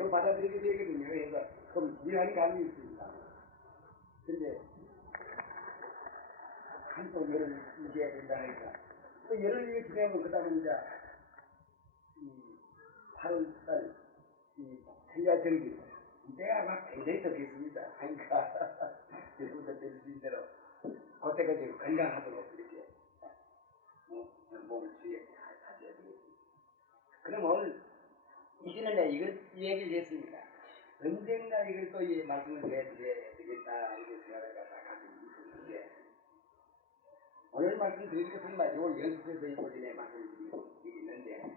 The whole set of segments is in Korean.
배로 받아들이게 되거든요. 그래서 좀 미안한 감이 있습니다. 근데 한쪽 열을 유지해야 된다니까. 또 열을 이게 지내면 그 다음에 이제 8월달 천야정기 이때가 막 굉장히 덥겠습니다. 그러니까 여러분들 들으신 대로 그때까지 건강하도록 이렇게 몸을 주의해 하셔야 되겠습니다. 그럼 오늘 이제는 내가 이 얘기를 했습니다. 언젠가 이걸 또 말씀을 해드려야 되겠다 이렇게 생각을 갖다가 가지고 있는데 오늘 말씀드릴 것은 말이고 연습해서 이번에 말씀드리고 있는데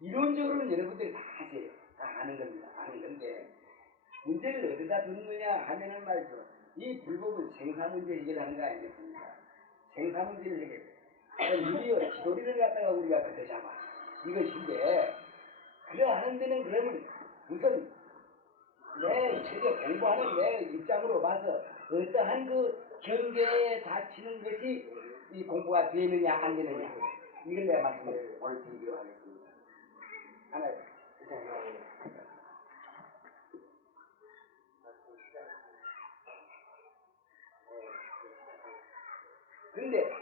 이론적으로는 여러분들이 다 아세요. 다 아는 겁니다. 아는 건데 문제를 어디다 두느냐 하면은 말이죠. 이 불법은 생사문제 해결하는 거 아니겠습니까? 생사문제를 해결해. 우리요 기도리를 갖다가 우리가 그때 잡아. 이것인데 그러하는 데는 그러면 우선 내 세계 공부하는 내 입장으로 봐서 어떠한 그 경계에 닫히는 것이 이 공부가 되느냐 안 되느냐 이걸 내가 말씀을 오늘 드리기로 하겠습니다. 하나 근데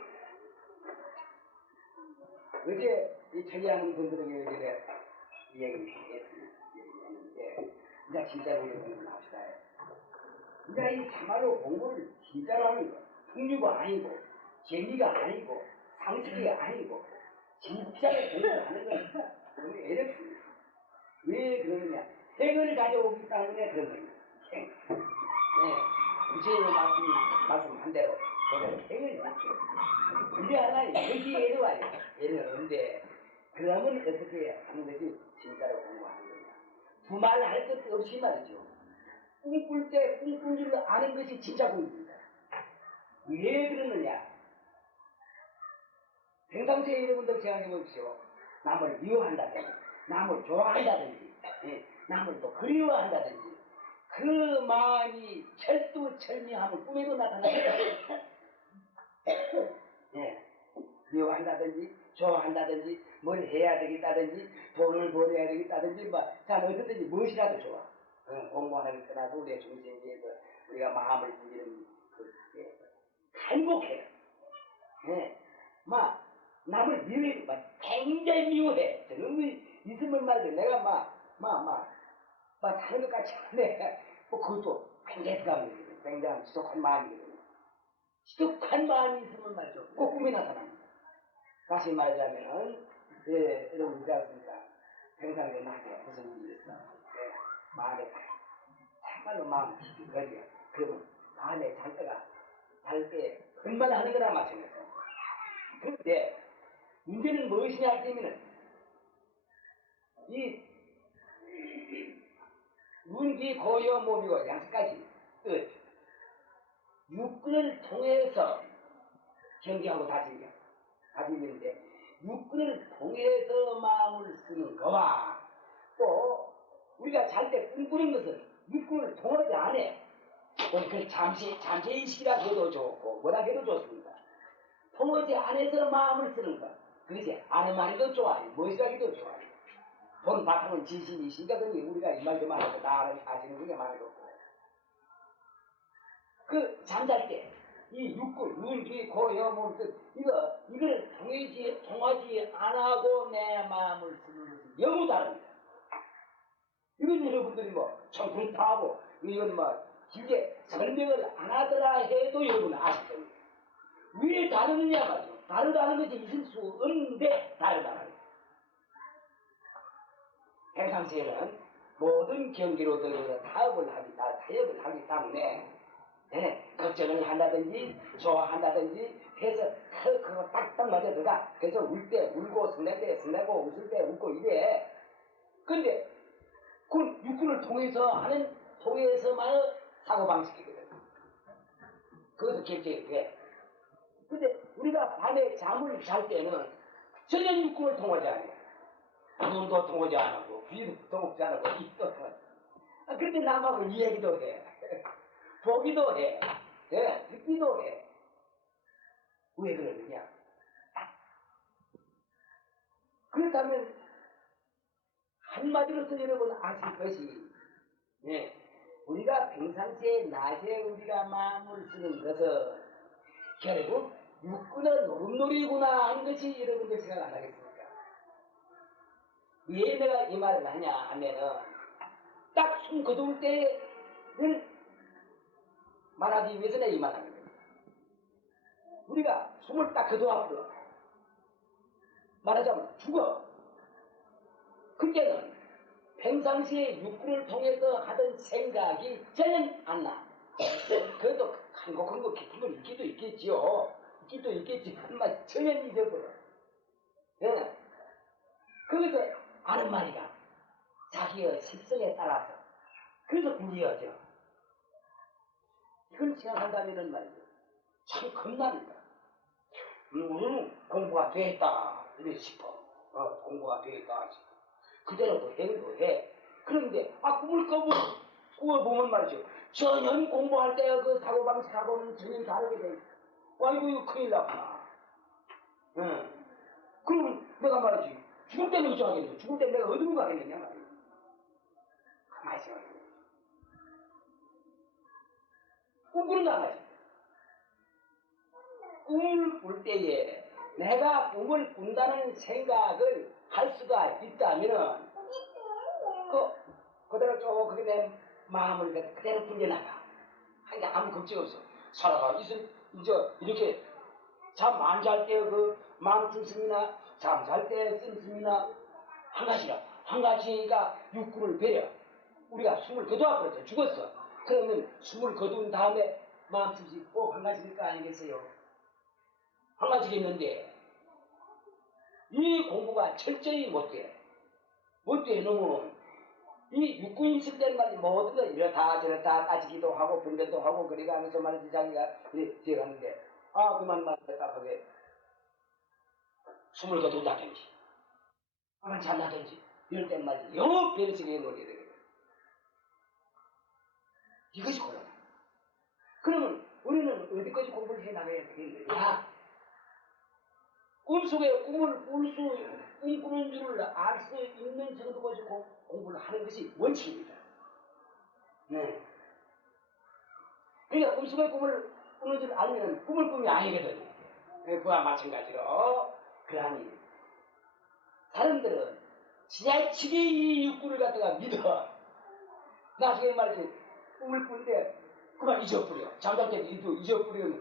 어제 이 처리하는 분들에게 어제 이 얘기를 했는데 이제 진짜로 우리 공부를 합시다. 이제 이 참말로 공부를 진짜로 하는 거 풍류가 아니고 재미가 아니고 상식이 아니고 진짜로 공부를 하는 건 너무 어렵습니다. 왜 그러느냐? 핵을 가져오기 때문에 그런 겁니다. 핵. 네. 부처님의 말씀한 대로 핵을 가져오죠. 근데 하나 여기 예를 와요. 예를 없는데 그러면 어떻게 하는 것이 진짜로 공부하는 거냐? 두말할 것 없이 말이죠. 꿈꿀 때 꿈꾼 줄 아는 것이 진짜 공부입니다. 왜 그러느냐? 평상시에 여러분들 생각해 보십시오. 남을 미워한다든지, 남을 좋아한다든지, 남을 또 그리워한다든지, 그 마음이 철두철미하면 꿈에도 나타납니다. 예, 미워한다든지, 좋아한다든지, 뭘 해야 되겠다든지, 돈을 벌어야 되겠다든지, 자, 어떻든지 무엇이라도 좋아. 공부하는 게 떠나서 우리의 중심에 대해서 우리가 마음을 부리는 행복해요. 예, 남을 미워해, 굉장히 미워해. 저는 있으면 말이죠. 내가 사는 것 같지 않네. 그것도 굉장히 감이거든요. 굉장히 지독한 마음이거든요. 지독한 마음이 있으면 말이죠. 꼭 꿈이 나타납니다. 다시 말하자면, 여러분 있지 않습니까? 평상시에 나한테 무슨 일이 있어. 마음에 참말로 마음 깊이 걸려. 그러면 마음에 잘 때 얼마나 하는 거나 마찬가지예요. 그런데 문제는 무엇이냐 할 때면은 이 눈, 귀, 코, 여, 몸이고 양식까지 뜻 육근을 통해서 경계하고 다짐되는데 육근을 통해서 마음을 쓰는 거와 또 우리가 잘 때 꿈꾸는 것은 육근을 통하지 않아. 그 잠재의식이라 해도 좋고 뭐라 해도 좋습니다. 통하지 않아서 마음을 쓰는 것 그것이 아름아리도 좋아요. 무엇이라기도 좋아요. 본 바탕은 진심이시니까 우리가 이 말 좀 하고 다 아시는 게 많은 거고 그 잠잘 때 이 육군, 눈, 귀, 코, 여, 몸, 뜻 이걸 통하지 않아고 내 마음을 쓰는 것은 너무 다릅니다. 이건 여러분들이 참 그렇다 하고 이건 길게 설명을 안 하더라 해도 여러분은 아실 겁니다. 왜 다르느냐 말이죠. 다르다는 것이 있을 수 없는데 다르다는 거예요. 평상시에는 모든 경기로들 타협을 하기 때문에 걱정을 한다든지 좋아한다든지 해서 그거 딱딱 맞아 들어가. 그래서 울 때 울고 성낼 때 성내고 웃을 때 웃고 이래. 근데 그건 육군을 통해서만 사고방식이거든. 그것을 결정이 돼. 근데 우리가 밤에 잠을 잘 때는 전혀 육군을 통하지 않아요. 눈도 통하지 않고 귀도 통하지 않고 입도 통하지 않고 그런데 남하고 이 얘기도 해. 보기도 해. 듣기도 해. 왜 그러느냐? 그렇다면 한마디로서 여러분 아실 것이 예. 우리가 평상시에 낮에 우리가 마음을 쓰는 것은 결국 육군의 노름놀이구나 하는 것이 여러분들 생각 안 하겠습니까? 왜 내가 이 말을 하냐 하면은 딱 숨 거둘 때를 말하기 위해서 내가 이 말을 하는 겁니다. 우리가 숨을 딱 거두어버려 말하자면 죽어. 그때는 평상시에 육군을 통해서 하던 생각이 전혀 안 나. 그래도 한곡한 거 깊은 건 있기도 있겠지요. 있기도 있겠지만 전혀 잊어버려. 예. 거기서 아는 말이가 자기의 습성에 따라서 그래서 굴리어져. 이걸 생각한다면은 말이죠. 참 겁납니다. 우리는 공부가 되었다 이래 싶어. 공부가 되었다 싶어. 그대로 또 해. 그런데 꿈을 꾸어보면 말이죠. 전혀 공부할 때 그 사고방식하고는 전혀 다르게 돼. 아이고 이거 큰일 났구나. 그러면 내가 말이지. 죽을 때는 어쩌하겠냐. 죽을 때 내가 어디로 가겠느냐 말이야. 가만히 생각해. 꿈꾸는 나가지. 꿈을 꿀 때에 내가 꿈을 꾼다는 생각을 할 수가 있다면은 그대로 쭉 그게 내 마음을 그대로 불려나가. 하여튼 아무 걱정 없어. 살아가. 이제 이렇게 잠 안 잘 때 그 마음 씀씀이나 잠 잘 때 씀씀이나 한 가지가 육군을 배려. 우리가 숨을 거두어 버렸어. 죽었어. 그러면 숨을 거둔 다음에 마음 씀씀이 꼭 한 가지일 거 아니겠어요? 한 가지겠는데 이 공부가 철저히 못돼. 너무 이 육군이 있을 때는 말이지 모든 거 이렇다 저렇다 따지기도 하고 분별도 하고 그래가 하면서 말이지 자기가 이렇게 갔는데 그만 답답하게 숨을 거둔다든지 잠나든지 이럴 땐 말이지 영업 변식에 놓게 되거든. 이것이 곤란해. 그러면 우리는 어디까지 공부를 해나가야 되겠느냐. 꿈속에 꿈꾸는 줄을 알 수 있는 정도까지 공부를 하는 것이 원칙입니다. 네. 그러니까 꿈속에 꿈을 꾸는 줄 알면 꿈을 꿈이 아니거든요. 그와 마찬가지로 그러하니 사람들은 지나치게 이 육군을 갖다가 믿어. 나중에 말이지 꿈을 꿀 때 그만 잊어버려. 잠잘 때 잊어버리고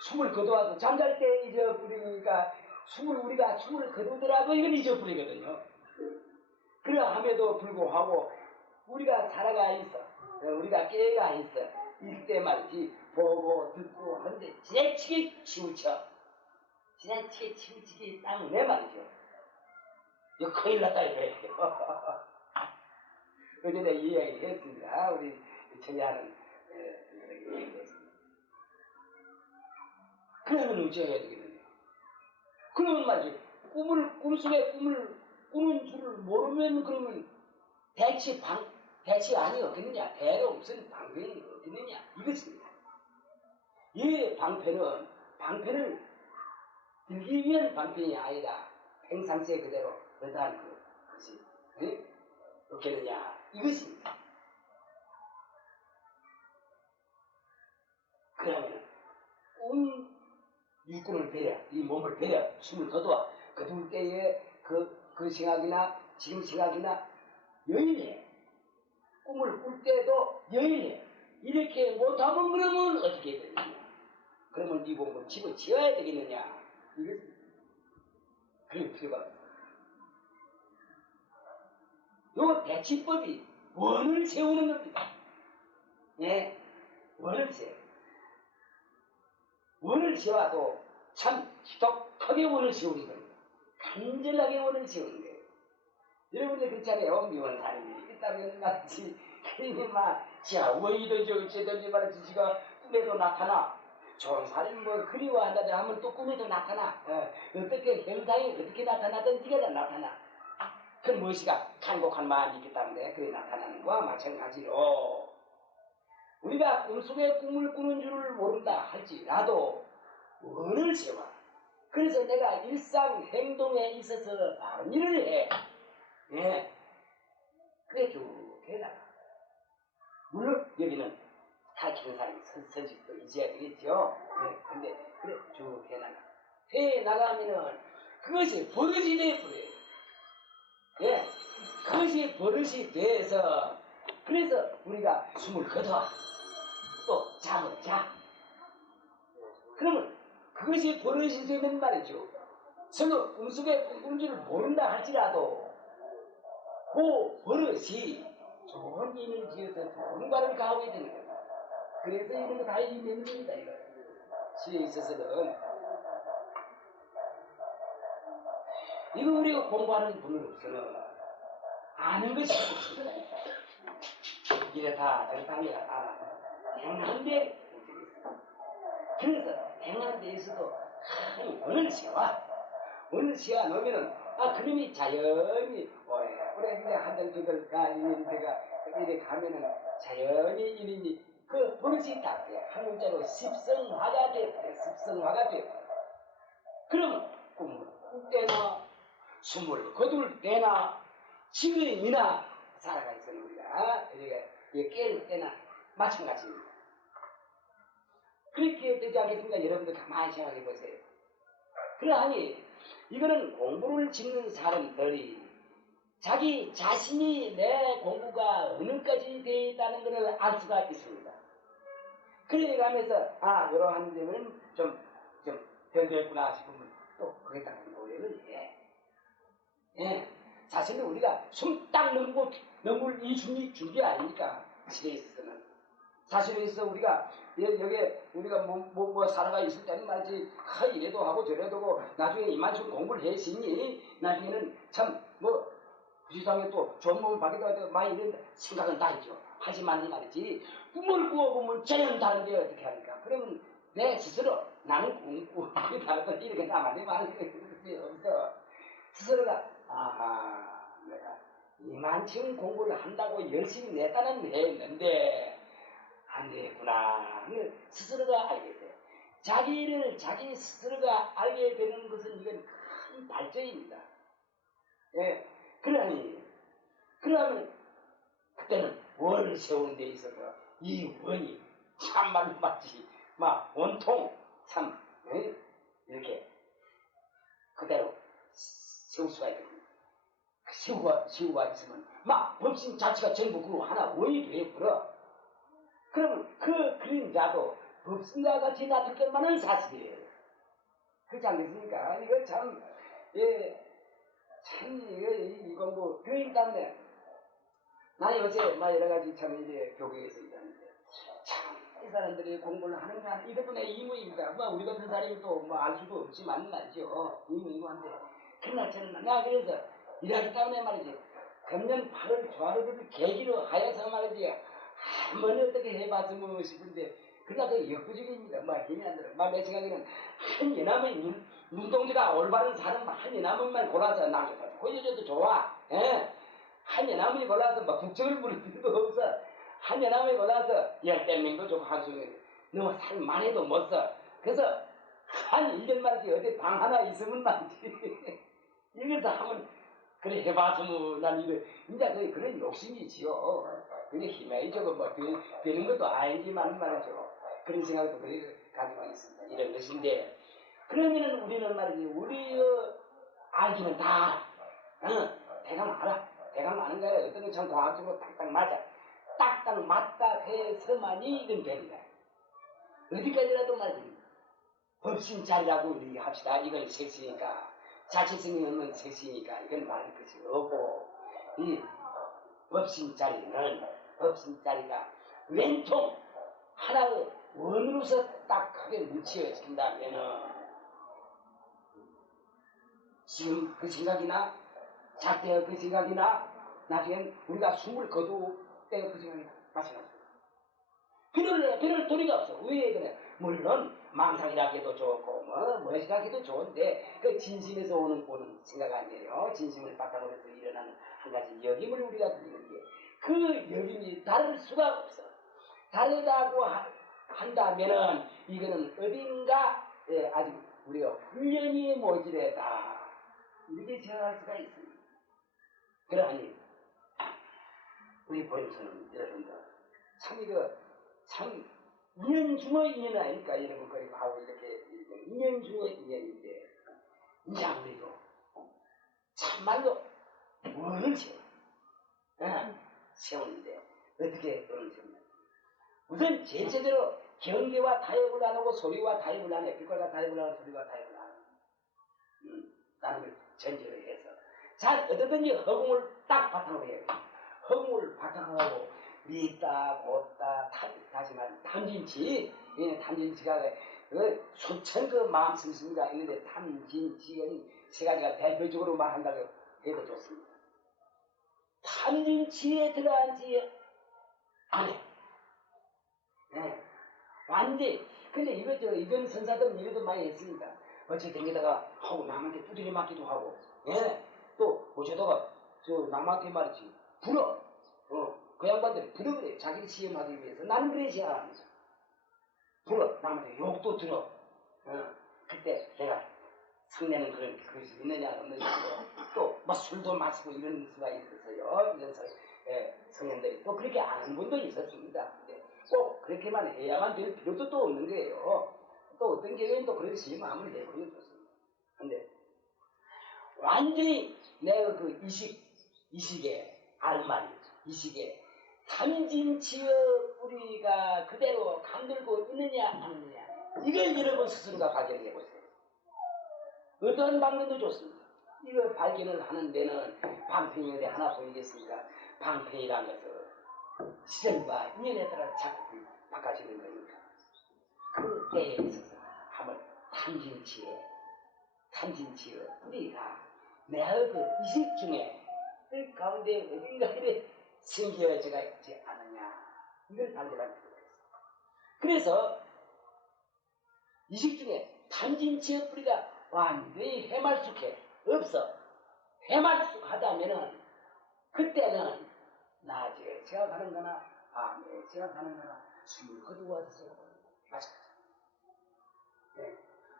숨을 거두어서 잠잘 때 잊어버리니까 우리가 숨을 거두더라도 이건 잊어버리거든요. 그러함에도 불구하고 우리가 살아가 있어. 우리가 깨가 있어. 이때 말이지 보고 듣고 하는데 지나치게 치우치게 때문에 말이죠. 이거 큰일 났다 이거예요. 어제 내가 이 이야기를 했습니다. 우리 처리하는 얘기를 했습니다. 그러면 어찌해야 되겠느냐. 그러면 말이지 꿈속에 꿈을 꾸는 줄을 모르면 그러면 대치 아니 없겠느냐. 대로 무슨 방편이 없겠느냐. 이것입니다. 이 방편을 들기 위한 방편이 아니라 평상시에 그대로 어떠한 것이 없겠느냐. 이것입니다. 그러면 육군을 배려, 이 몸을 배려, 숨을 거둘 때에 그 생각이나 지금 생각이나 여인해. 꿈을 꿀 때도 여인해. 이렇게 못하면 그러면 어떻게 되느냐. 그러면 이 몸을 집어치워야 되겠느냐. 이것입니다. 그게 필요합니다. 요 대치법이 원을 세우는 겁니다. 예, 원을 세워. 원을 세워도 참 똑하게 원을 세우는 겁니다. 간절하게 원을 세우는 거예요. 여러분들 그렇잖아요. 미운 사람이 있다면 말이지. 괜히 원이든지 어찌든지 말이지 지가 꿈에도 나타나. 좋은 사람이 그리워한다든지 하면 또 꿈에도 나타나. 어떻게 현상이 어떻게 나타나든지가 나타나. 그건 무엇이가 간곡한 마음이 있기 때문에 그게 나타나는 것과 마찬가지로 우리가 꿈속에 꿈을 꾸는 줄을 모른다 할지라도 원을 세워. 그래서 내가 일상 행동에 있어서 바른 일을 해. 예. 그래 쭉 해나가. 물론 여기는 가르치는 사람이 선집도 있어야 되겠죠. 네, 근데 그래 쭉 해나가. 해나가면은 그것이 버릇이 돼버려요. 예, 그것이 버릇이 돼서 그래서 우리가 숨을 거둬 또 잠을 자. 그러면 그것이 버릇이 되면 말이죠. 서로 꿈속에 꿈꾸는 줄 모른다 할지라도 그 버릇이 좋은 인을 지어서 좋은 과를 가하게 되는 거예요. 그래서 이런 거 다 이기는 겁니다. 이거 시에 있어서는 이거 우리가 공부하는 분으로서는 아는 것이 없어요. 이렇다 저렇다 합니다. 행한데 그래서 행하는 데에서도 오늘 시가 놓으면은 그놈이 자연히 오래 그냥 한달 두달 가 이년이 돼가 이래 가면은 자연히 이놈이 그 버릇이 딱 돼. 한 문자로 습성화가 돼. 습성화가 돼. 그러면 꿈을 꿀 때나 숨을 거둘 때나 지금이나 살아가 있어요. 우리가 깨울 때나 마찬가지입니다. 그렇게 되지 않겠습니까? 여러분들 가만히 생각해 보세요. 그러하니 이거는 공부를 짓는 사람들이 자기 자신이 내 공부가 어느까지 되어 있다는 것을 알 수가 있습니다. 그래 가면서 이러한 점은 좀 덜 됐구나 싶으면 또 거기다가 노력을 해. 예. 사실은 우리가 숨 딱 넘을 이 준비 아닙니까? 시대에 있어서는. 사실에 있어 우리가 여기에 우리가 뭐 살아가 있을 때는 말이지 이래도 하고 저래도 하고 나중에 이만큼 공부를 했으니 나중에는 참 그 세상에 또 좋은 몸을 받기도 하고 많이 이런 생각은 다 있죠. 하지만 말이지 꿈을 꾸어보면 전혀 다른데 어떻게 합니까? 그러면 내 스스로 나는 공부 다르다 이렇게 나만의 말을 없어. 스스로가 내가 이만큼 공부를 한다고 열심히 내 딴은 했는데 안 되겠구나. 스스로가 알게 돼. 자기 스스로가 알게 되는 것은 이건 큰 발전입니다. 예. 그러면 그때는 원을 세우는 데 있어서 이 원이 참말로 마치 온통 참 이렇게 그대로 세울 수가 있거든요. 시우가 있으면 법신 자체가 전부 그 하나 원이 되어버려. 그러면 그 그림자도 법신자 같이 나타날 것만은 사실이에요. 그렇지 않겠습니까? 이거 참 이거 교인 때문에 나는 요새 여러 가지 참 이제 교회에서 일하는데 참 이 사람들이 공부를 하는가 이것도 내 이무입니다. 우리 같은 사람이 또 알 수도 없지만 말이죠. 이무한데 그러나 저는 내가 그래서 일하기 때문에 말이지 금년 8월 조화를 계기로 하여서 말이지 한번 어떻게 해봤으면 싶은데 그러나 그 역부족입니다. 힘이 안 들어. 내 생각에는 한 연암의 눈동자가 올바른 사람 한 연암만 골라서 나도 보여줘도 좋아. 예? 한 연암이 골라서 국적을 부를 필요도 없어. 한 연암이 골라서 10명도 좋고 한수명 너무 살만 해도 못 써. 그래서 한 1년 말이지 어디 방 하나 있으면 말이지 이것도 한번 그래 해봤으면 난 이제 그런 욕심이지요. 그게 힘이 저거 되는 것도 아니지만 말이죠. 그런 생각도 가지고 있습니다. 이런 것인데 그러면은 우리는 말이지 우리의 알기는 다 대강 알아. 대강 아는 거야. 어떤 건 참 과학적으로 딱딱 맞아. 딱딱 맞다 해서만이 이건 됩니다. 어디까지라도 말이지 법신자리라고 이렇게 합시다. 이건 색시니까 자체성이 없는 색시니까 이건 말할 것이 없고 이 법신자리가 왼통 하나의 원으로서 딱 크게 묻혀진다면은 지금 그 생각이나 작때 그 생각이나 나중엔 우리가 숨을 거둘 때 그 생각이나 마찬가지입니다. 별을 도리가 없어. 왜 그래? 물론 망상이라 해도 좋고 무엇이라 해도 좋은데 그 진심에서 오는 생각 아니에요. 진심을 바탕으로 해서 일어나는 한 가지 역임을 우리가 드리는 게 그 역임이 다를 수가 없어. 다르다고 한다면은 이거는 어딘가 아직 우리가 훈련이 모자라다 이렇게 생각할 수가 있습니다. 그러하니 우리 보림선은 여러분들 참 이거 참 인연 중의 인연 아닙니까? 여러분 거의 하고 이렇게 인연 중의 인연인데 이제 우리도 참말로 원을 세우는데 어떻게 원을 세우냐? 우선 제일 제대로 경계와 타협을 안 하고 소리와 타협을 안 해. 빛과 타협을 안 하고 소리와 타협을 안 해. 라는 걸 전제를 해서 자 어떻든지 허공을 딱 바탕으로 해요. 허공을 바탕으로 하고 믿다, 곧다, 다시 말해 탐진치, 탐진치가 수천 그 마음 심심가 있는데 탐진치는 세 가지가 대표적으로 말한다고 해도 좋습니다. 탐진치에 들어간지 안해. 완전. 근데 이건 선사들은 이래도 많이 했습니다. 어찌 댕기다가 하고 남한테 두드려 맞기도 하고, 또 어쩌다가 남한테 말이지 불어. 그 양반들이 불어 그래. 자기를 시험하기 위해서. 나는 그래 시험합니다. 불어. 남한테 욕도 들어. 그때 내가 성내는 그런 것이 있느냐 없느냐 또 막 술도 마시고 이런 수가 있어서요. 이런 성현들이 또 그렇게 아는 분도 있었습니다. 꼭 그렇게만 해야만 될 필요도 또 없는 거예요. 또 어떤 경우에는 또 그렇게 시험하면 해버리면 좋습니다. 근데 완전히 내가 그 이식에 알말이 이식에 탐진치의 뿌리가 그대로 감돌고 있느냐 안 있느냐 이걸 여러분 스스로가 발견해 보세요. 어떤 방법도 좋습니다. 이거 발견을 하는 데는 방편이 하나 보이겠습니까? 방편이라는 것은 시절과 인연에 따라 자꾸 바꿔지는 거니까 그 때에 있어서 한번 탐진치의 뿌리가 내의 그 이식 중에 그 가운데 어딘가 이래 생겨져가 있지 않느냐 이걸 발견할 필요가 있습니다. 그래서 이식 중에 탐진치의 뿌리가 완전히 해말쑥해 없어. 해말쑥하다면은 그때는 낮에 생각하는 거나 밤에 생각하는 거나 숨을 거두어서 생각하는 거 마찬가지.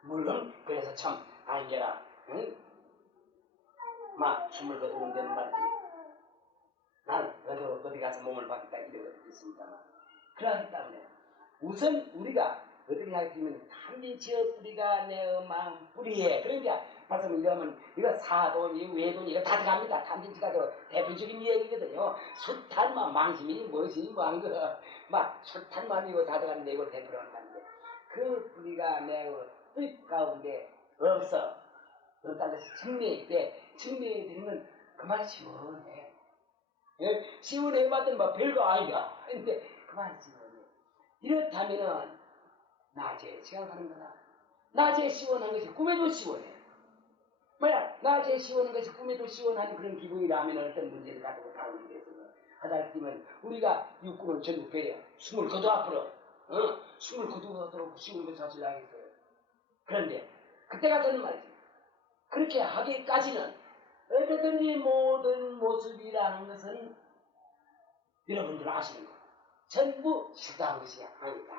물론 그래서 참 안겨라 막 숨을 거두는 데는 말이지 나는 어디 가서 몸을 받겠다 이런 것도 있습니다만 그러기 때문에 우선 우리가 어떻게 하겠냐면 탐진치의 뿌리가 내 마음 뿌리에 그러니까 말씀 이러면 이거 사돈, 외돈 이거 다 들어갑니다. 탐진치가 그 대표적인 얘기거든요. 숱한 망심이 무엇이 뭐한 거 막 숱한 마음이고 다 들어가는데 이걸 대표로 한다는데 그 뿌리가 내 뜻 가운데 없다는 것이 증명일 때 증명이 되면 그만 시원해. 시원해봤더니 막 별거 아니야. 근데 그만 시원해. 이렇다면은 낮에 생각하는 거나 낮에 시원한 것이 꿈에도 시원해. 만약 낮에 시원한 것이 꿈에도 시원한 그런 기분이라면 어떤 문제를 가지고 다루는 데서 하다 보면 우리가 육군을 전부 배려 숨을 거둬 앞으로 숨을 거두어도 쉬운 것을 사실 하겠어요. 그런데 그때 가서는 말이지 그렇게 하기까지는 어쨌든지 모든 모습이라는 것은 여러분들 아시는 거 전부 실수한 것이 아니다.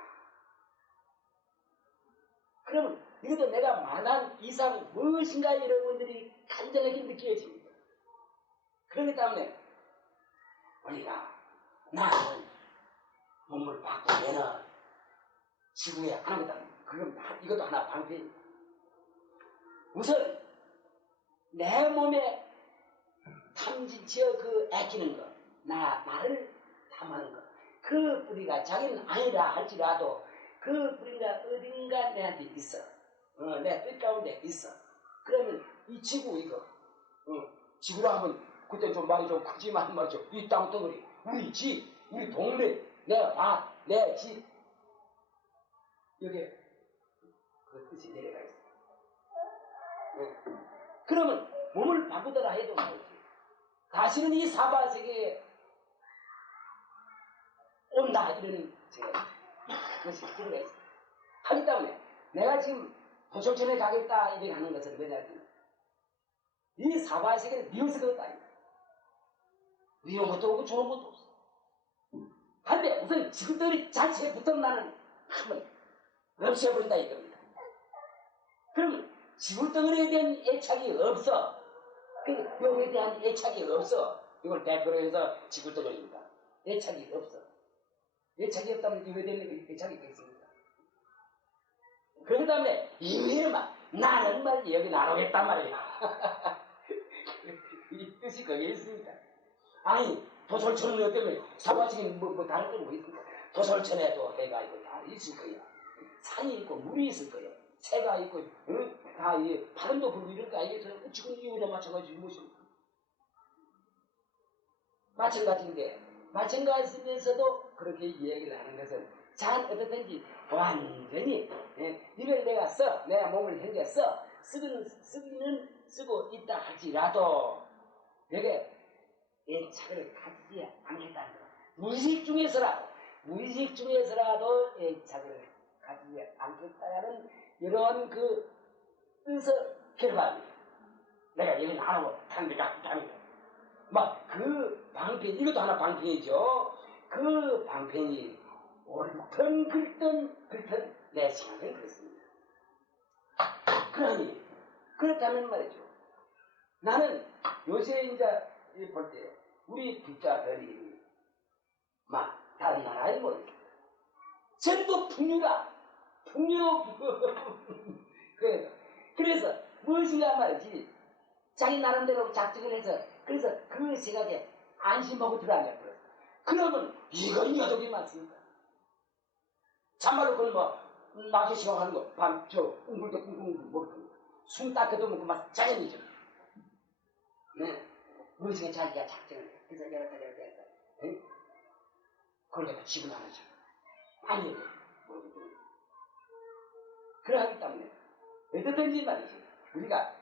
그러면 이것도 내가 말한 이상 무엇인가 여러분들이 간절하게 느껴집니다. 그렇기 때문에 우리가 나는 몸을 바꾸면은 지구에 하나보다 그럼 이것도 하나 방편입니다. 우선 내 몸에 탐진치어 그 애끼는 거, 나를 탐하는 거, 그 뿌리가 자기는 아니라 할지라도 그 뿌리가 어딘가 내한테 있어. 내 뜻 가운데 있어. 그러면 이 지구 이거, 지구라 하면 그때 좀 말이 좀 크지만 말이죠. 이 땅덩어리, 우리 집, 우리 동네, 내 밭, 내 집. 여기에 그 뜻이 내려가 있어. 그러면 몸을 바꾸더라 해도 말이지. 다시는 이 사바세계에 온다 이런 생각이 그것이 필요가 있어. 하기 때문에 내가 지금 도청천에 가겠다 이렇게 하는 것은 왜냐하면 이 사바세계는 미워서 그렇다. 미운 것도 없고 좋은 것도 없어. 한데 우선 지구덩어리 자체부터 나는 한번 없애버린다 이겁니다. 그러면 지구덩어리에 대한 애착이 없어. 그 여기에 대한 애착이 없어. 이걸 대표로 해서 지구덩어리입니다. 애착이 없어. 애착이 없다면 이거 되는 애착이 있겠습니까? 그렇기 때문에 이후에는 막 나는 말이지 여기 나누겠단 말이야. 이 뜻이 거기에 있습니다. 아니 도솔천은 어때면 사과층이 뭐 다른 건 뭐 있습니까? 도솔천에도 해가 있고 다 있을 거야. 산이 있고 물이 있을 거야. 새가 있고 응? 다 이게 바람도 불고 이럴 거 아니겠어요? 지금 이거에 마찬가지지 무엇입니까? 마찬가지인데 마찬가지면서도 그렇게 이야기를 하는 것은 잘 어떻든지 완전히 이걸 내가 써 내가 몸을 현재 쓰고 있다 할지라도 내게 애착을 가지지 않겠다는 거. 무의식 중에서라도 애착을 가지지 않겠다는 이런 그 뜻의 결과입니다. 내가 여기 나오고 단비가 막 그 방편 이것도 하나 방편이죠. 그 방편이 옳든 글든 내 생각은 그렇습니다. 그러니 그렇다면 말이죠. 나는 요새 이제 볼 때 우리 부자들이 막 다른 나라에 모르겠습니다. 전부 풍류로 그래서 무엇인가 말이지 자기 나름대로 작정을 해서 그래서 그 생각에 안심하고 들어앉아버렸어. 그러면 이건 여독이 많습니다. 참말로 그건 뭐 낮에 시험하는 거 웅글 때 웅글 모르겠습니다. 숨 닦아도 먹고 막 자연이죠. 네. 무엇인가 자기가 작정을 해. 그래서 열었다 응? 그걸 갖다 집을 하나죠. 아니에요. 모르겠더니. 그러하기 때문에 어떻든지 말이지 우리가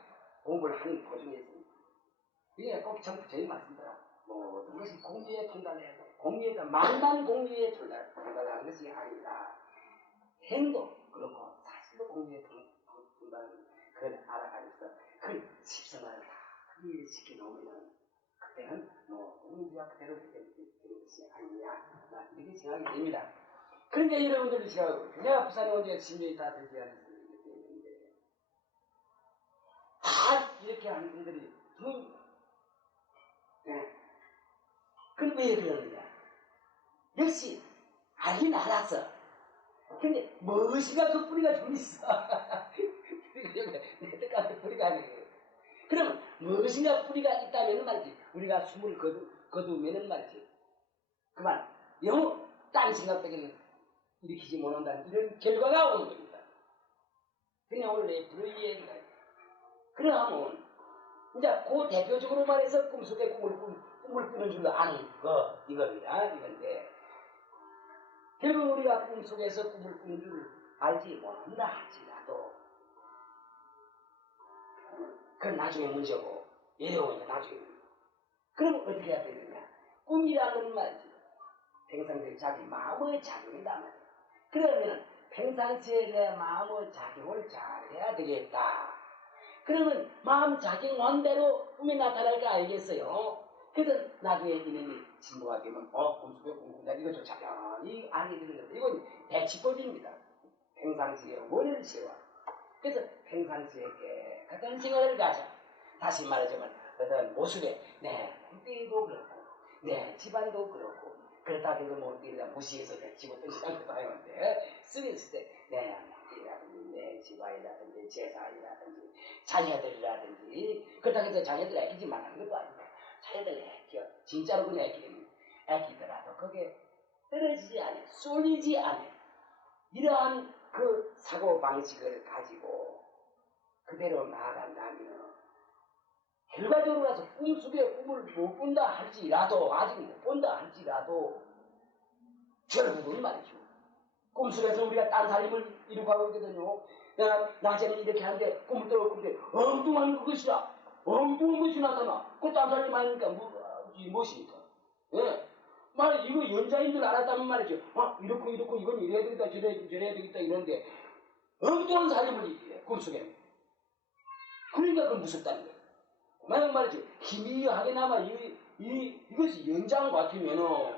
공부를 하는 도중에 있습니다. 이게 꼭 전부 저희 말씀대로 모든 것이 공리에 통달해야 돼. 공리에다 말만 공리에 통달하는 것이 아니라 행동 그렇고 사실도 공리에 통달하는 그걸 알아가면서 그걸 집생활을 다 시켜놓으면 그때는 공리가 그대로 되는 것이 아니냐 이렇게 생각이 됩니다. 그런데 여러분들이 제가 부산에 온 지가 10년이 다 되지 않았습니다. 다 이렇게 하는 분들이 그럼 왜 그러느냐? 역시 알긴 알았어. 근데 무엇인가 그 뿌리가 좀 있어. 내 뜻까지 뿌리가 아니에요. 그러면 무엇인가 뿌리가 있다면 말이지 우리가 숨을 거두면은 말이지 그만 영어 딴 생각밖에 일으키지 못한다는 이런 결과가 오는 겁니다. 그냥 오늘 내 불의 얘기가 그러면 이제 그 대표적으로 말해서 꿈속에 꿈을 꾸는 줄로 아는 거 이겁니다. 이건데 결국 우리가 꿈속에서 꿈을 꾸는 줄 알지 못한다 할지라도 그건 나중에 문제고 예외가 나중에 그러면 어떻게 해야 되느냐? 꿈이라는 말이지 평상시에 자기 마음의 작용이다 말이야. 그러면 평상시에 내 마음의 작용을 잘해야 되겠다. 그러면 마음 작용한 대로 꿈이 나타날 거 알겠어요. 그래서 나중에 이놈이 진보가 되면 꿈속에 꿈꾼다 이것도 자연히 알게 되는 겁니다. 이건 대치법입니다. 평상시에 원을 세워. 그래서 평상시에 깨끗한 생활을 가져. 다시 말하자면 어떤 모습에 내 꿈띠도 그렇고 내 집안도 그렇고 그렇다 해서 어디다 무시해서 집어던지는 것도 아닌데 쓰고 있을 때 내 아이라든지 내 집안이라든지 제사이라든지 자녀들이라든지 그렇다고 해서 자녀들 애기지 말라는 것도 아닙니다. 자녀들 애기요. 진짜로 그냥 애기더라도 거기에 떨어지지 않아 쏠리지 않아 이러한 그 사고방식을 가지고 그대로 나아간다면 결과적으로 가서 꿈속에 꿈을 못 본다 할지라도 아직 못 본다 할지라도 결국은 말이죠. 꿈속에서 우리가 딴 살림을 이루고 하고 있거든요. 내가 낮에는 이렇게 하는데 꿈을 떠올리는데 엉뚱한 것이라 엉뚱한 것이 나타나. 그 딴 살림 아니니까 무엇입니까? 예. 말이 이거 연자인 줄 알았다면 말이죠. 이렇고 이건 이래야 되겠다 저래야 되겠다 이런데 엉뚱한 살림을 이루게 꿈속에. 그러니까 그건 무섭다는 거예요. 만약 말이죠. 희미하게나마 이것이 연장 같으면은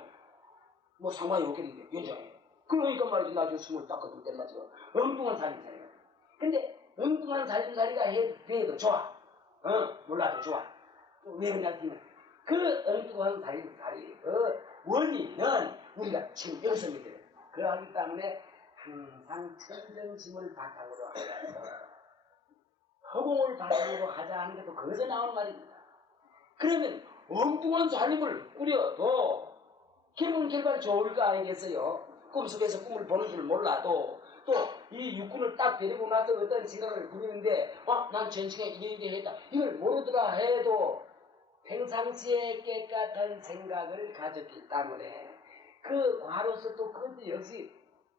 뭐 상관이 없겠는데 연장이에요. 그러니까 말이죠. 나중에 숨을 딱 거둘 때 말이죠. 엉뚱한 살림살이가. 근데 엉뚱한 살림살이가 해도 좋아. 몰라도 좋아. 왜 그러냐면 그 엉뚱한 살림살이 원인은 우리가 지금 여기서 믿어요. 그러하기 때문에 항상 천정심을 바탕으로 하여서 허공을 바탕으로 하자 하는 것도 거기서 나오는 말입니다. 그러면 엉뚱한 살림을 꾸려도 결국은 결과는 좋을 거 아니겠어요? 꿈속에서 꿈을 보는 줄 몰라도 또 이 육군을 딱 데리고 나서 어떤 생각을 부리는데 난 전생에 이래 했다 이걸 모르더라 해도 평상시에 깨끗한 생각을 가졌기 때문에 그 과로서 또 그것도 역시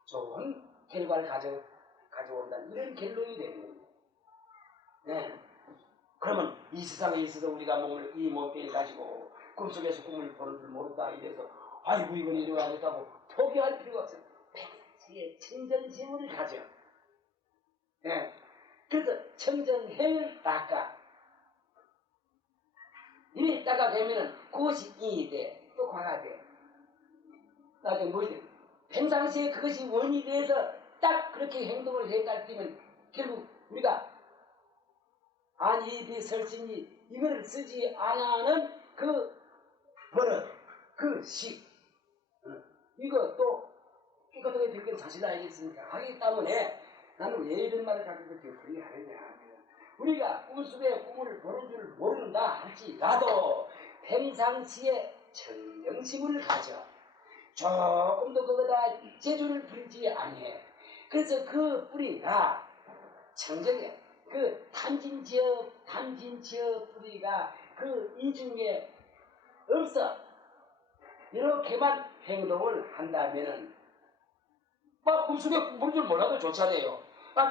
좋은 결과를 가져온다 이런 결론이 되는 겁니다. 네. 그러면 이 세상에 있어서 우리가 이 몸뚱이를 가지고 꿈속에서 꿈을 보는 줄 모른다 이래서 아이고 이건 이러고 하겠다고 포기할 필요가 없어요. 평상시에 청정심을 가져. 네. 그래서 청정행을 닦아. 이미 닦아되면은 그것이 인이 돼. 또 과가 돼. 나중에 뭐지? 평상시에 그것이 원이 돼서 딱 그렇게 행동을 해갈 때면 결국 우리가 안이비 설신이 이거를 쓰지 않아는 그 버릇, 그 식, 이거 또 깨끗하게 될 건 사실 아니겠습니까? 하기 때문에 나는 왜 이런 말을 갖고 그렇게 하느냐. 우리가 꿈속에 꿈을 보는 줄 모른다 할지라도 평상시에 청정심을 가져. 조금도 그거다 재주를 부리지 아니해. 그래서 그 뿌리가 청정해. 그 탐진지어 뿌리가 그 이중에 없어. 이렇게만 행동을 한다면은 막 꿈속에 모를 줄 몰라도 좋잖아요.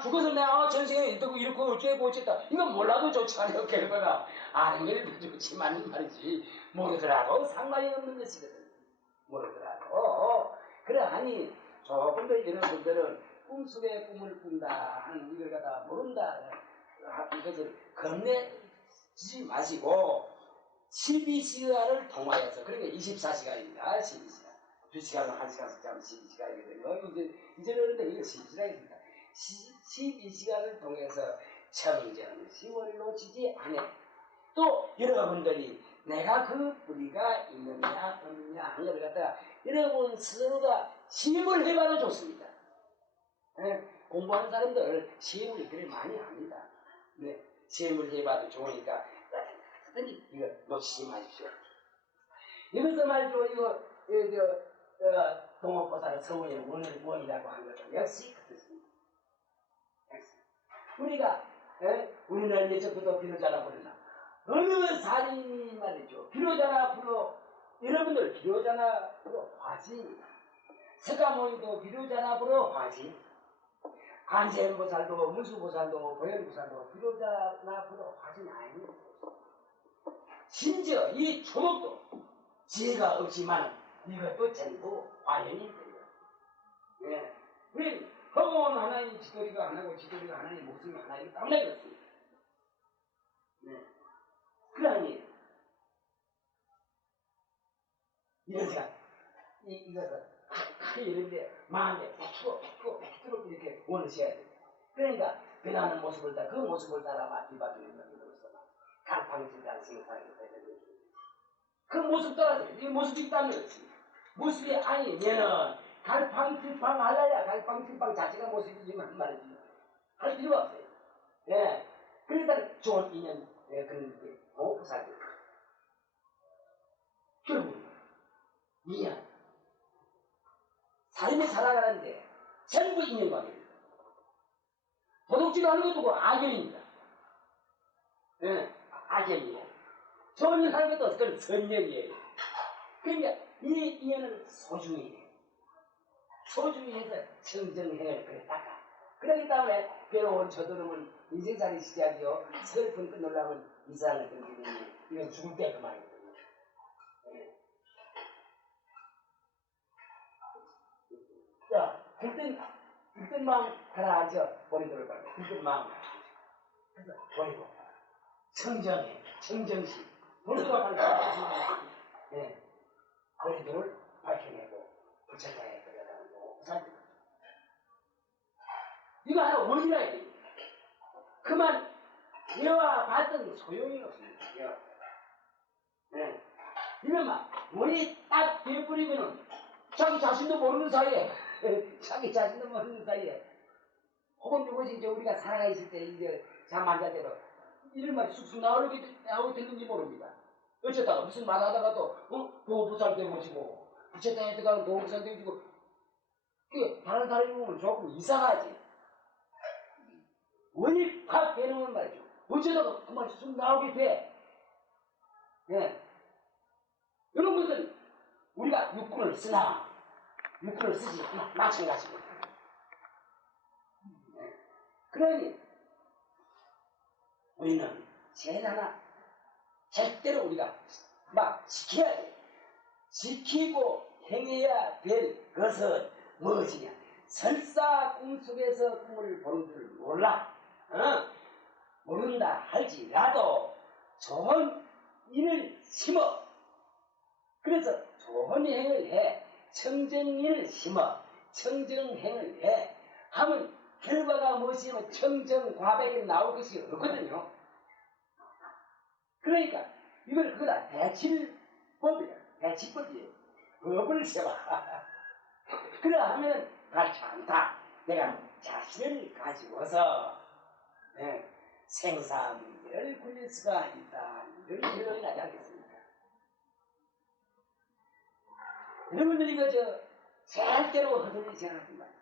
죽어서 내가 전생에 이렇게 어쩌고 어쨌다 이건 몰라도 좋잖아요. 결과가 아는 게 좋지만 말이지 모르더라도 상관이 없는 것이거든. 모르더라도 그러하니 조금 더 이런 분들은 꿈속에 꿈을 꾼다 하는 이걸 갖다 모른다 이것을 겁내지 마시고 12시간을 통화해서 그러니까 24시간입니다. 12시간 2시간은 1시간씩 자면 12시간이거든요. 이제는 이거 12시간입니다. 12시간을 통해서 청정심을 놓치지 않아. 또 여러분들이 내가 그 뿌리가 있느냐 없느냐 하는 걸 갖다가 여러분 스스로가 시험을 해봐도 좋습니다. 네? 공부하는 사람들 시험을 그래 많이 합니다. 네? 시험을 해봐도 좋으니까 이거 놓치지 마십시오. 여기서 말이죠. 이거 동업보살 서울의 원이라고 하는 것은 역시 그렇습니다. 우리가 우리는 예전부터 비로자나 부르나 어느 살인이 말이죠. 비로자나 불어 여러분들 비로자나 불어 화지 석가모니도 비로자나 불어 화지 관세음보살도 무수보살도 보현보살도 비로자나 불어 화지는 아닙니다. 심지어 이 초목도 지혜가 없지만 이것도 전부 화연입니다. 예. 왜 허공은 하나님 지도리가 하나고 지도리가 하나님 목숨이 하나이기 때문에 그렇습니다. 네. 그러니 이런 시간 이것을 이런데 마음에 100% 이렇게 원하셔야 돼요. 그러니까 변하는 모습을 따라 그 모습을 따라 뒤바뀌는 것으로서 갈팡질팡 생각하게 되는 그 모습 따라서 이 모습이 있다면 그렇지. 모습이 아니면은 갈팡질팡 할라야 갈팡질팡 자체가 모습이지만 말이지 할 필요가 없어요. 예. 그러니까 좋은 인연 그런 게 보살들 결국 인연 삶에 살아가는데 전부 인연관계입니다. 도둑질하는 것도 악연입니다. 예. 악연이에요. 좋은 일 하는 것도 그건 선연이에요. 그러니까 이 인연을 소중히 해서 청정행을 그래 닦아. 그렇기 때문에 괴로운 저들은 인생살이 시작이요 슬픈 끝놀라면 이상을 던지는 이건 죽을 때 그 말이거든요. 네. 자, 들뜬 마음 가라앉혀 버리도록 하고 들뜬 마음 그래서 버리고 청정해 청정시 버리도록 하는 네. 거리들을 밝혀내고 부처가에 들여다보는 사람들. 이거 하나 원이라야 돼. 그만 예와 봤더니 소용이 없습니다. 네. 이런 말 원이 딱 돼버리면은 자기 자신도 모르는 사이에 혹은 이것이 이제 우리가 살아가 있을 때 이제 잠 안 잘 때도 이런 말이 쑥쑥 나오게 됐는지 모릅니다. 어쩌다가 무슨 말 하다가도 보호부살 되어지고 부채다 했다가 보호부살 되어지고 그게 다른 사람이 보면 조금 이상하지. 원이 팍 빼놓은 말이죠. 어쩌다가 그 말이 쑥 나오게 돼. 예. 이런 것은 우리가 육군을 쓰나 육군을 쓰지 마찬가지입니다. 예. 그러니 우리는 제일 하나 절대로 우리가 막 지켜야 돼. 지키고 행해야 될 것은 무엇이냐? 설사 꿈속에서 꿈을 보는 줄 몰라. 모른다 할지라도 좋은 인을 심어. 그래서 좋은 행을 해. 청정인을 심어. 청정행을 해. 하면 결과가 무엇이냐면 청정과백이 나올 것이 없거든요. 그러니까 이걸 그거다 대치법이야. 대치법이에요. 법을 세워. 그러하면 그렇지 않다. 내가 자신을 가지고서 생사 문제를 굴릴 수가 있다. 이런 결론이 나지 않겠습니까? 여러분들이 이거 절대로 허들리지 않았단 말이에요.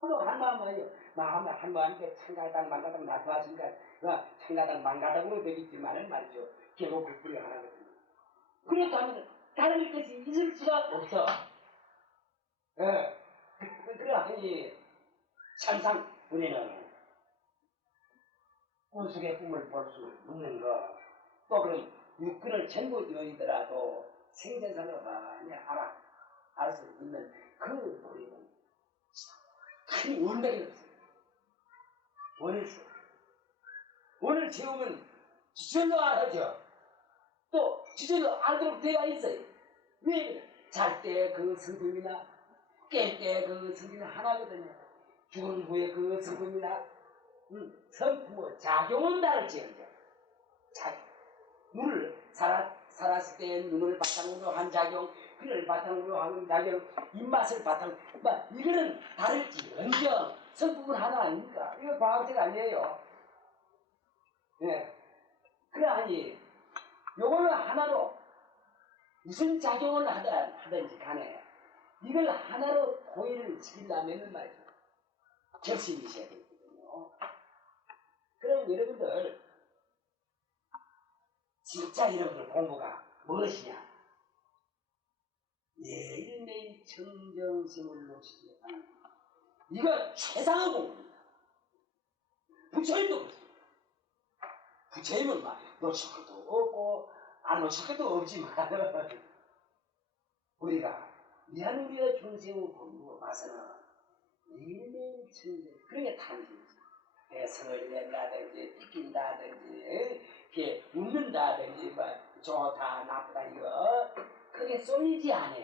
한마음이요. 한마음인데 창가당 만가당 나타하시니까 창가당 만가당으로 되겠지만은 말이죠. 결국 그 뿌리 하나거든요. 그렇다면 다른 것이 있을 수가 없어. 그러하니 참상 우리는 꿈속의 꿈을 볼 수 있는 거, 또 그럼 육군을 전부 이어이더라도 생전상으로 많이 알 수 있는 그 우리는 큰 원력이 없어요. 원을 세우면 지절로 알아죠. 또 지절로 알도록 되어 있어요. 왜? 잘 때 그 성품이나 깰 때 그 성품이 하나거든요. 죽은 후에 그 성품이나 성품 작용은 다를지언정 눈을 살았을 때 눈을 바탕으로 한 작용, 귀를 바탕으로 하는 작용, 입맛을 바탕, 이거는 다를지언정 성품은 하나 아닙니까? 이거 과학적 아니에요. 예. 그러하니 요거는 하나로 무슨 작용을 하든지 간에 이걸 하나로 통일을 시키려면 말이죠. 결심이 있어야 되거든요. 그럼 여러분들 진짜 여러분들 공부가 무엇이냐? 매일매일 청정심을 놓치지 않는 이거 최상의 공부입니다. 부처님도 그렇습니다. 부처님은 막 놓칠 것도 없고 안 놓칠 것도 없지만 우리가 우리의 중생을 공부로 봐서는 매일매일 청정 그게 탐진이죠. 성을 낸다든지 삐낀다든지 이렇게 웃는다든지 좋다 나쁘다 이거 그게 쏠리지 않아.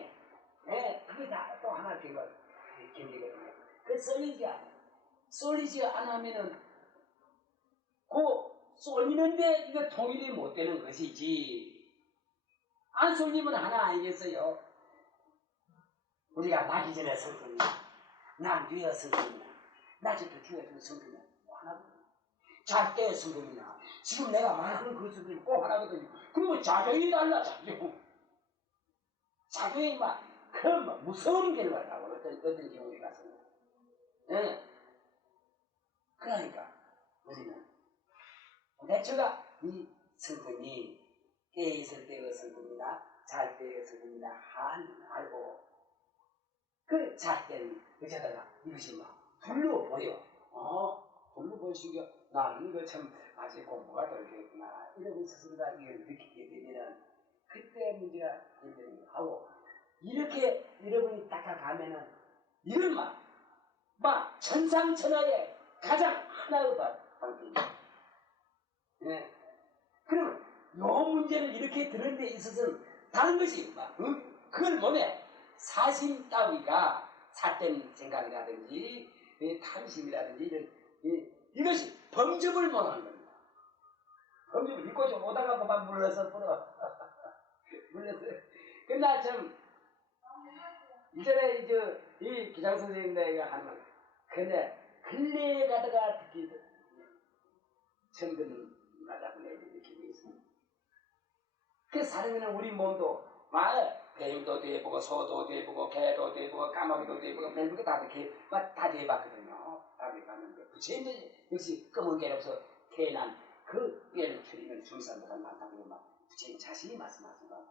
그게 다 또 하나 견디거든요. 그 쏠리지 않아. 쏠리지 않으면은 그 쏠리는데 이거 통일이 못 되는 것이지. 안 쏠리면 하나 아니겠어요? 우리가 나기 전에 성품이나 난 뒤에 성품이나 낮에도 죽어도 성품이나 하나거든요. 잘 때 성품이나 지금 내가 말하는 그 성품이 꼭 하나거든요. 그리고 작용이 달라. 작용이 그 무서운 결과를 하고 어떤 경우에 가서는. 그러니까 우리는 도대체가 이 성품이 깨있을 때의 성품이나 잘 때의 성품이나 알고 그 잘 때는 어쩌다가 이것이 불로 보여. 불로 보이시기에 나는 이거 참 아직 공부가 덜 됐구나 이러고 스스로가 이걸 느끼게 되면은 그때 문제가 생기는 거 하고 이렇게 여러분이 닦아가면은 이걸 천상천하의 가장 하나의 방법입니다. 그러면 요 문제를 이렇게 들은 데 있어서는 다른 것이 그걸 몸에 사심 따위가 삿된 생각이라든지 탐심이라든지 이것이 범접을 못하는 겁니다. 범접을 잊고 좀 오다가 그만 물러서 풀어. 물러서. 근데 참 이전에 이 기장 선생님 내가 하는 말. 근데 근래에 가다가 특히 처음 듣는 말하고 내가 느끼고 있습니다. 그 사람이는 우리 몸도 뱀도 돼보고 소도 돼보고 개도 돼보고 까마귀도 돼보고 별거 다 이렇게 다 돼봤거든요. 다 돼봤는데 부처님도 역시 검은 개로서 태어난 그 뼈를 추리는 중산보다 많다고 부처님 자신이 말씀하신 거.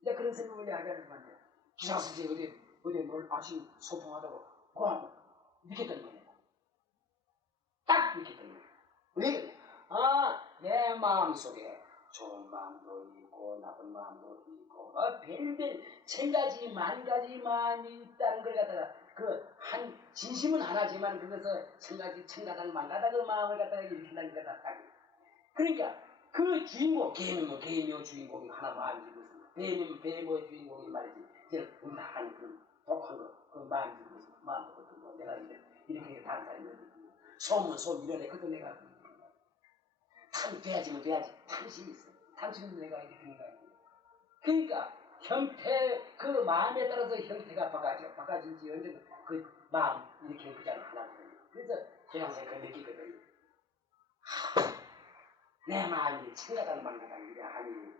이제 그런 생각을 하게 하는 건데 기장 선생님 어디 뭘 아주 소풍하다고 그거 이렇게 된 거예요. 딱 이렇게 된 거예요. 왜 그래? 내 마음속에 좋은 마음도 있고 나쁜 마음도 있고 별별 천가지 만가지 마음이 있다는 걸 갖다가 그 한 진심은 하나지만 그것을 천가지 천가닥 만가닥 그 마음을 갖다가 일으킨다는 거다. 그러니까 그 주인공 개미면 개미의 주인공이 하나 마음이고 뱀이면 뱀의 주인공이 말이지 이제 음란한 그 독한 그 마음이고 마음도 뭐 내가 이렇게 다른 사람이 소면 소 이런 애 그것도 내가 돼야지면 돼야지. 탐심이 있어. 탐심은 내가 이렇게 되는 거야. 그러니까 형태, 그 마음에 따라서 형태가 바꿔질지 언제든 그 마음 이렇게 그잖아 하나. 그래서 제가 그 느끼거든요. 내 마음이 천가닥 만가닥 이래 하니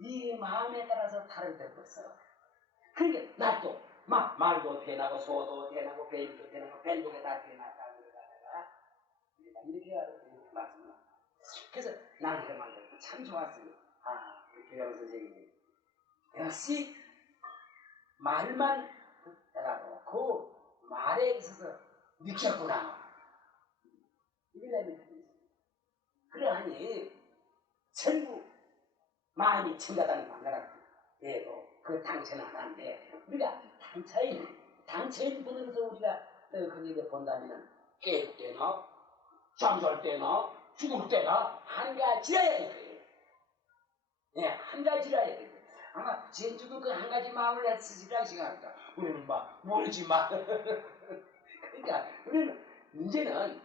이 마음에 따라서 다른 데가 없어. 그러니까 나도 말도 대나고 소도 대나고 뱀도 대나고 뱀도 다 대나다 그러다가 이렇게 말씀을. 그래서 나는 그 말을 참 좋았습니다. 우리 교장 선생님이 역시 말만 듣다가도 그 말에 있어서 느꼈구나. 이걸 느꼈어요. 그러하니 전부 마음이 천가닥 만가닥 해도 그 당체는 하나인데 우리가 당체인 분으로서 우리가 거기에 본다면 깰 때나 잠잘 때나 죽을 때나 한 가지라야 될 거예요. 예, 한 가지라야 될 거예요. 아마 전주도 그 한 가지 마음을 쓰시라고 생각합니다. 우리는 모르지 마. 그러니까 우리는 문제는 한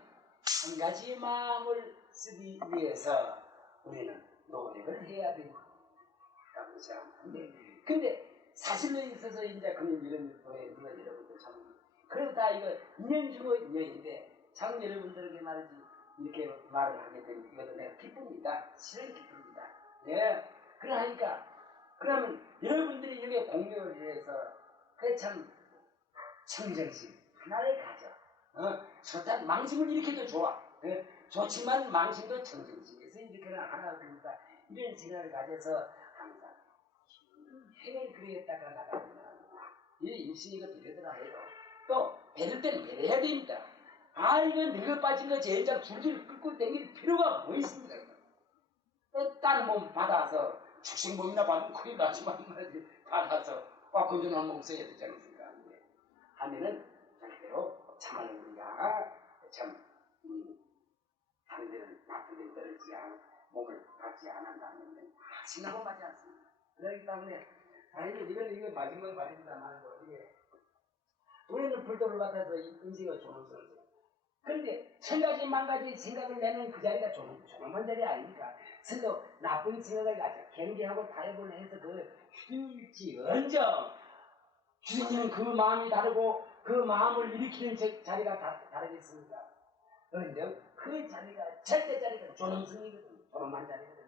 가지 마음을 쓰기 위해서 우리는 노력을 해야 된다고 생각하는데, 근데 사실로 있어서 이제 그런 이런 거에 물론 여러분들 참 그러다 이거 인연 주고 인연인데 참 여러분들에게 말이지 이렇게 말을 하게 되는 이것도 내가 기쁩니다. 실은 기쁩니다. 네. 그러니까 그러면 여러분들이 여기에 공유를 해서 그 참 청정심 하나를 가져. 좋다 망심을 일으켜도 좋아. 좋지만 망심도 청정심에서 일으켜는 하나가 됩니다. 이런 생각을 가져서 항상 행을 그리했다가 나가면 이 임신이가 되더라 해도 또 배를 때는 배려해야 됩니다. 이거 늙어 빠진 거 제인장 줄줄 끌고 다닐 필요가 뭐 있습니까? 다른 몸 받아서 축생몸이나 받으면 큰일 나지만 받아서 건전한 몸 써야 되지 않습니까? 하면은 절대로 참말로 우리가 참 다른 데는 나쁜 데 떨어지지 않고 몸을 받지 않았다면 신하고 맞지 않습니다. 그렇기 때문에 다행히 이건 마지막 말입니다만 이게 우리는 불도를 받아서 인생을 조롱스럽죠. 그런데 천가지 만가지 생각을 내는 그 자리가 조롱한 자리 아닙니까? 서로 나쁜 생각을 가져 경계하고 타협을 해서 그 휴일지언정 주인님은 그 마음이 다르고 그 마음을 일으키는 자리가 다르겠습니까? 언정 그 자리가 절대 자리가 조롱성이거든요. 조롱한 자리거든요.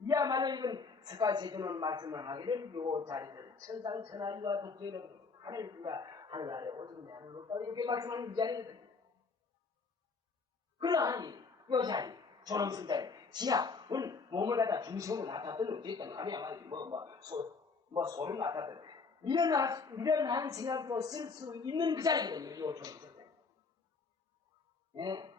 이야말로 이건 석가세존은 말씀을 하기를 요 자리를 천상천하위와 독재로 하늘과 하늘아래 오직 내 하늘로 따 이렇게 말씀하는 이 자리거든요. 그러하니 요 자리 조롱성 자리 지하은 몸을 갖다 중심으로 나타든 어쨌든 간에 말이지 소를 나타든 미련한 생각도 쓸 수 있는 그 자리거든요. 요 조롱성 자리. 예.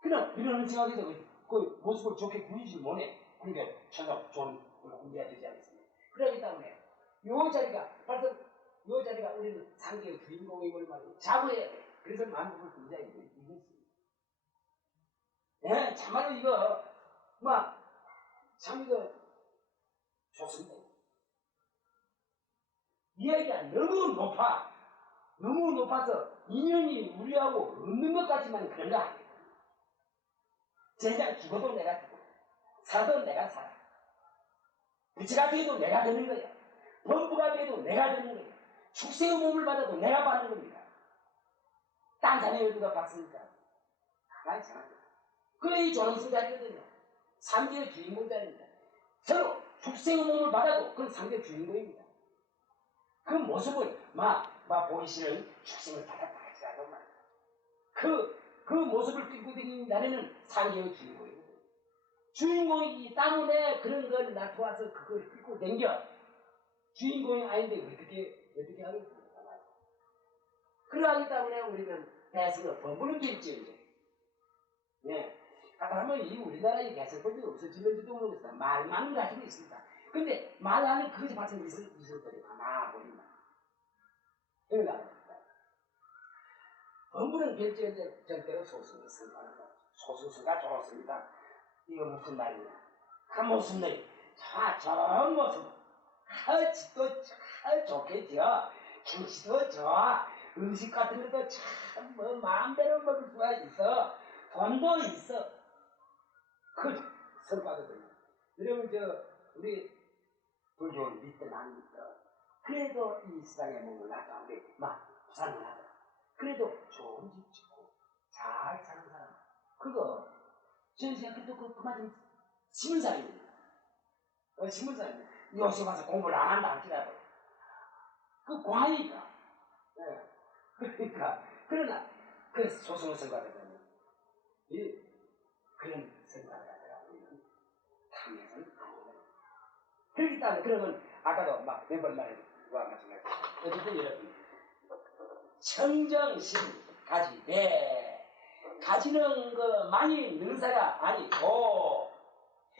그럼 미련한 생각에서 그 모습을 좋게 구리지 못해. 그러니까 천상 좋은 걸 공개해야 되지 않겠습니까? 그렇기 때문에 요 자리가 벌써 요 자리가 우리는 상계의 주인공임을 말이죠. 자부해야 돼. 그래서 만국을 굉장히 이겼습니다. 예, 참말로 이거 참 이거 좋습니다. 이야기가 너무 높아. 너무 높아서 인연이 우리하고 없는 것 같지만 그런 거 아니에요. 제장 죽어도 내가 죽고 살아도 내가 살아. 부처가 돼도 내가 되는 거야. 범부가 돼도 내가 되는 거야. 축생의 몸을 받아도 내가 받는 겁니다. 딴 자네가 누가 받습니까? 가만히 생각해. 그게 이 조롱승 자리거든요. 삼계의 주인공 자리입니다. 서로 축생의 몸을 받아도 그건 삼계의 주인공입니다. 그 모습을 보기 싫은 축생을 받았다 하지라도 말이야. 그 모습을 끌고 다니는 자네는 삼계의 주인공입니다. 주인공이기 때문에 그런 걸 나타와서 그걸 끌고 댕겨. 주인공이 아닌데 어떻게 하겠습니까? 그러하기 때문에 우리는 대승을 범부는 길지인데, 네. 그러면 이 우리나라의 대승법이 없어질는지도 모르겠어요. 말만 가지고 있습니다. 근데 말하는 그것이 벌써 있었더니 가만 보니까. 이거 나옵니다. 범부는 결정될 절대로 소승을 선거하는 거죠. 소승수가 좋습니다. 이거 무슨 말이냐? 그 모습이 저 모습 집도 좋겠죠. 김치도 좋아. 음식 같은 것도 참 마음대로 먹을 수가 있어. 돈도 있어. 그 선거거든요. 여러분 우리 불교는 믿든 안 믿든 그래도 이 세상에 몸을 놔둬 우리 부산을 하더라. 그래도 좋은 집 짓고 잘 사는 사람 그거 전시가 그것도 그만큼 신문사입니다. 신문사입니다. 요새 와서 공부를 안 한다 할지라도 그 과니까. 네. 그러니까 그러나 그 소송을 선거하거든요. 그런 선거를 하다가 우리는 탐해서는 아니거든요. 그렇기 때문에 그러면 아까도 몇번 말했과 마찬가지. 어쨌든 여러분 청정심 가지되 가지는 거 많이 능사가 아니고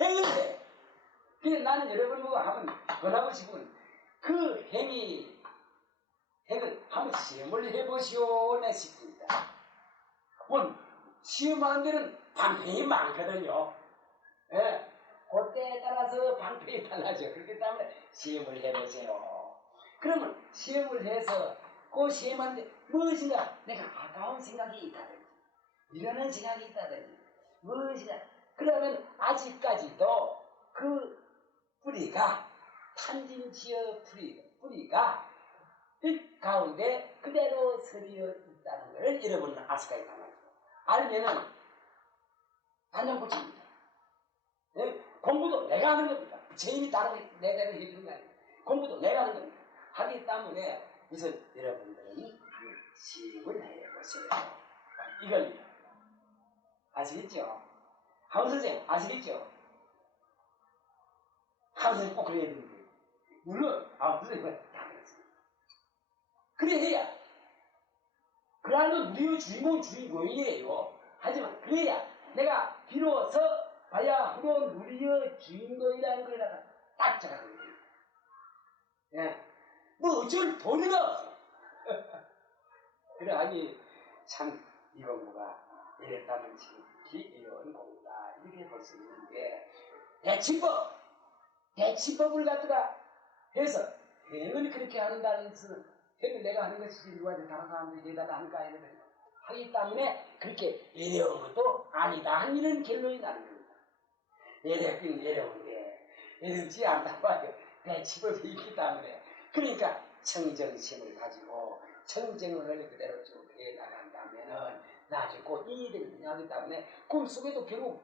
행은데. 그래서 나는 여러분 보고 한번 권하고 싶으면 그 행을 한번 시험을 해보시오 내 싶습니다. 시험하는 데는 방편이 많거든요. 예. 그때에 따라서 방편이 달라져요. 그렇기 때문에 시험을 해보세요. 그러면 시험을 해서 그 시험하는데 무엇인가 내가 아까운 생각이 있다든지 미련한 생각이 있다든지 무엇인가 그러면 아직까지도 그 뿌리가 탄진지어 뿌리가 그 가운데 그대로 서리어 있다는 것을 여러분은 알 수가 있단 말이죠. 알면은 단정고칩니다. 네? 공부도 내가 하는 겁니다. 부처님이 따로 내대로 해주는 거 아니에요. 공부도 내가 하는 겁니다. 하기 때문에 우선 여러분들은 시험을 해보세요. 이겁니다. 아시겠죠? 하원 선생님 아시겠죠? 하원 선생님 꼭 그래야 되는 거예요. 물론 하원 선생님은 다 그렇습니다. 그래 해야 그러면 우리의 주인공은 주인공이에요. 하지만 그래야 내가 비로소 바야흐로 우리의 주인공이라는 걸 딱 잡아가는 거예요. 예. 어쩔 도리가 없어. 그러하니 참 이 공부가 이랬다면 지극히 이런 공부다 이렇게 볼 수 있는데 대치법을 갖다가 해서 행을 그렇게 한다는 것은 행을 내가 하는 것이지 누구한테 다른 사람들이 내다가 하는가 이러면 하기 때문에 그렇게 어려운 것도 아니다 하는 결론이 나는 겁니다. 어렵긴 어려운데 어렵지 않다고 하죠. 대치법이 있기 때문에. 그러니까 청정심을 가지고 청정을 그대로 쭉 해나간다면은 나중에 꼭 이익이 하기 때문에 꿈속에도 결국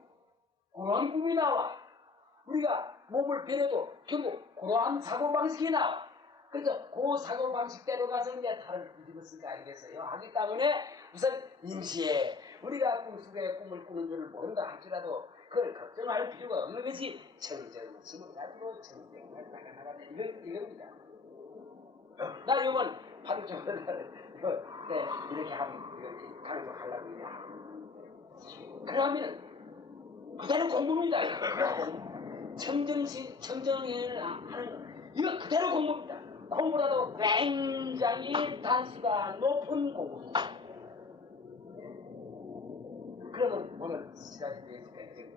그러한 꿈이 나와. 우리가 몸을 베려도 결국 그러한 사고방식이 나와. 그래서 그 사고방식대로 가서 이제 다른 뒤집었을 거 아니겠어요? 하기 때문에 우선 임시에 우리가 꿈속에 꿈을 꾸는 줄을 모른다 할지라도 그걸 걱정할 필요가 없는 것이 청정심을 가지고 청정을 나가나가다 이겁니다. 나 이번 바로 좀 이렇게 하면 강조하려고 해요. 그러면 그대로 공부입니다. 청정을 하는 거 이거 그대로 공부입니다. 공부라도 굉장히 단수가 높은 공부입니다. 그러면 오늘 시간이 되었으니까